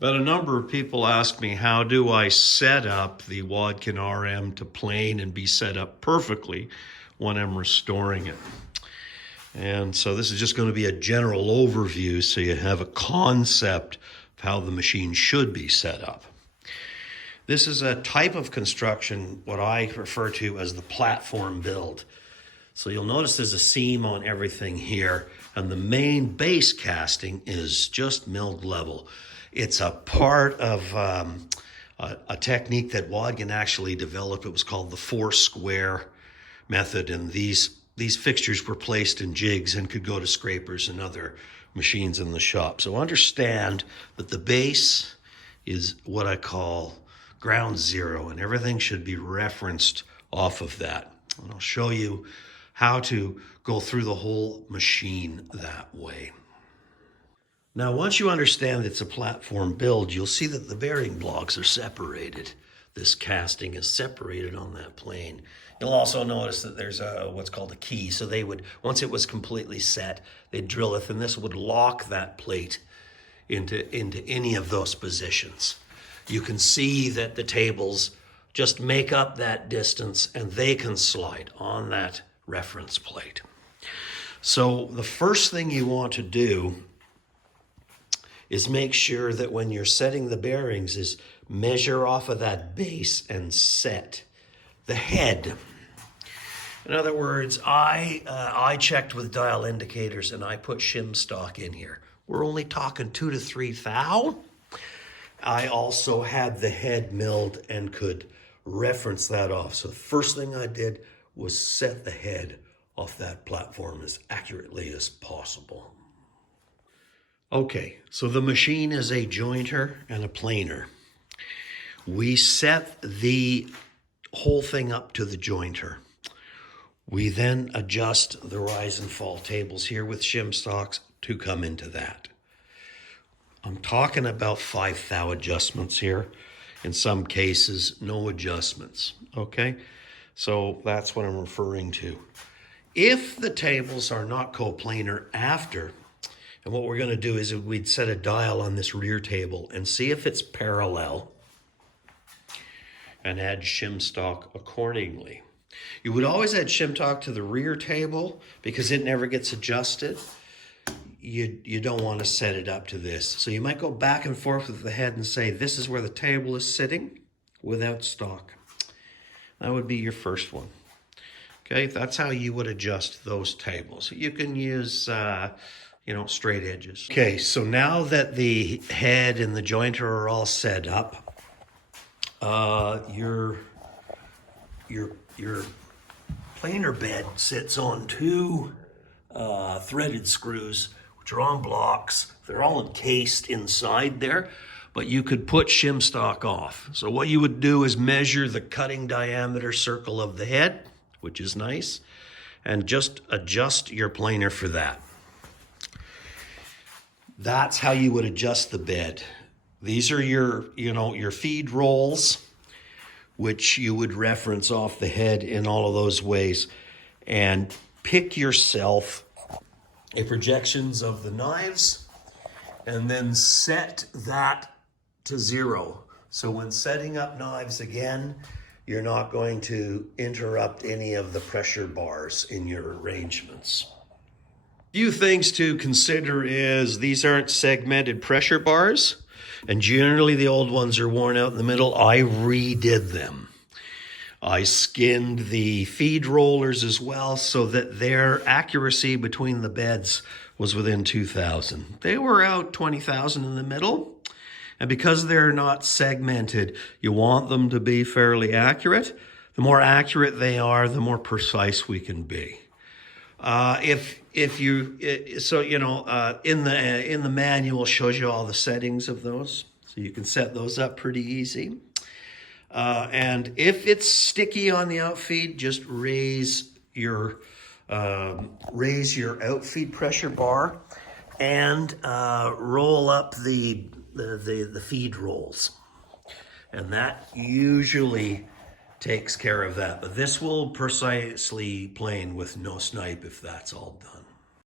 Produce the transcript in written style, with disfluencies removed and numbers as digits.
But a number of people ask me, how do I set up the Wadkin RM to plane and be set up perfectly when I'm restoring it? And so this is just going to be a general overview so you have a concept of how the machine should be set up. This is a type of construction, what I refer to as the platform build. So you'll notice there's a seam on everything here, and the main base casting is just milled level. It's a part of a technique that Wadkin actually developed. It was called the 4-square method, and these fixtures were placed in jigs and could go to scrapers and other machines in the shop. So understand that the base is what I call ground zero, and everything should be referenced off of that. And I'll show you how to go through the whole machine that way. Now, once you understand it's a platform build, you'll see that the bearing blocks are separated. This casting is separated on that plane. You'll also notice that there's what's called a key. So they would, once it was completely set, they'd drill it, and this would lock that plate into any of those positions. You can see that the tables just make up that distance, and they can slide on that reference plate. So the first thing you want to do is make sure that when you're setting the bearings is measure off of that base and set the head. In other words, I checked with dial indicators and I put shim stock in here. We're only talking 2 to 3 thou. I also had the head milled and could reference that off. So the first thing I did was set the head off that platform as accurately as possible. Okay, so the machine is a jointer and a planer. We set the whole thing up to the jointer. We then adjust the rise and fall tables here with shim stocks to come into that. I'm talking about 5 thou adjustments here. In some cases, no adjustments, okay? So that's what I'm referring to. If the tables are not coplanar after, and what we're going to do is we'd set a dial on this rear table and see if it's parallel and add shim stock accordingly. You would always add shim stock to the rear table because it never gets adjusted. You don't want to set it up to this. So you might go back and forth with the head and say, this is where the table is sitting without stock. That would be your first one. Okay, that's how you would adjust those tables. You can use straight edges. Okay, so now that the head and the jointer are all set up, your planer bed sits on 2 threaded screws, which are on blocks. They're all encased inside there, but you could put shim stock off. So what you would do is measure the cutting diameter circle of the head, which is nice, and just adjust your planer for that. That's how you would adjust the bed. These are your feed rolls, which you would reference off the head in all of those ways. And pick yourself a projections of the knives and then set that to 0. So when setting up knives again, you're not going to interrupt any of the pressure bars in your arrangements. Few things to consider is these aren't segmented pressure bars, and generally the old ones are worn out in the middle. I redid them. I skinned the feed rollers as well so that their accuracy between the beds was within 2,000. They were out 20,000 in the middle, and because they're not segmented, you want them to be fairly accurate. The more accurate they are, the more precise we can be. In the manual shows you all the settings of those, so you can set those up pretty easy. And if it's sticky on the outfeed, just raise your outfeed pressure bar and roll up the feed rolls, and that usually takes care of that. But this will precisely plane with no snipe if that's all done.